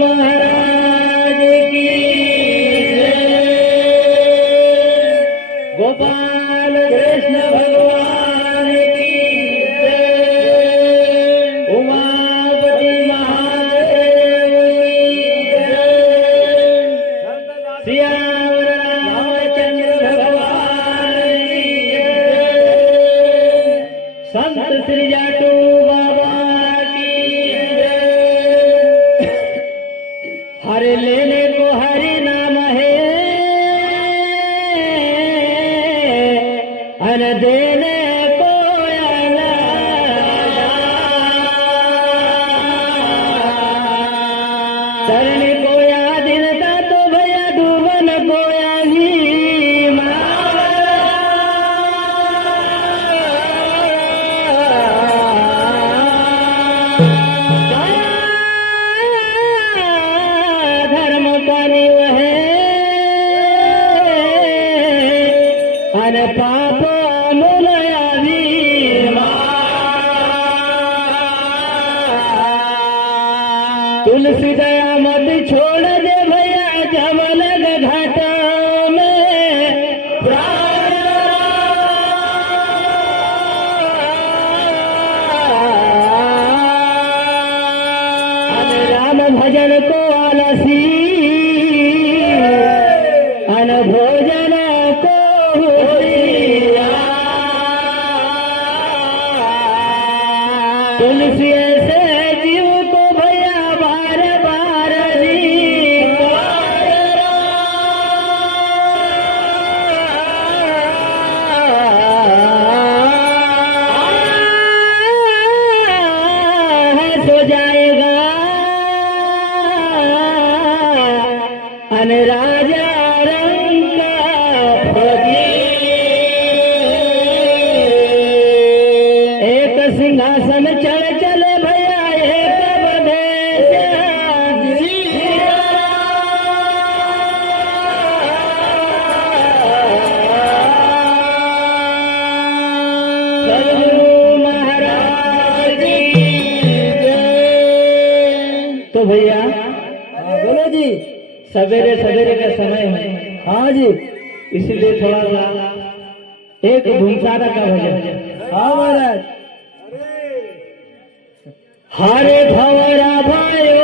महाराज की गोपाल कृष्ण भगवान की उमापति महादेव की श्याम रामचंद्र भगवान की संत श्री जाटू बाबा हरे लेने को हरि नाम है हर देने को चरण को यादिनता तो भैया डूबन को धर्म करी है अन पाप मुलयावी तुलसी दया मत छोड़ दे भैया जमलग घाट में राम भजन को आलसी अन भोजन को तुलसी से जीव को भैया बार बार सो जाएगा अन राजा रंग का एक सिंहासन चढ़ चले भैया एक बधे सद्गुरु महाराज की जय। तो भैया बोलो जी। सवेरे सवेरे का समय है हाँ जी। इसलिए थोड़ा सा एक भूमसारा का भजन। हाँ महाराज। हरे भवरा भयो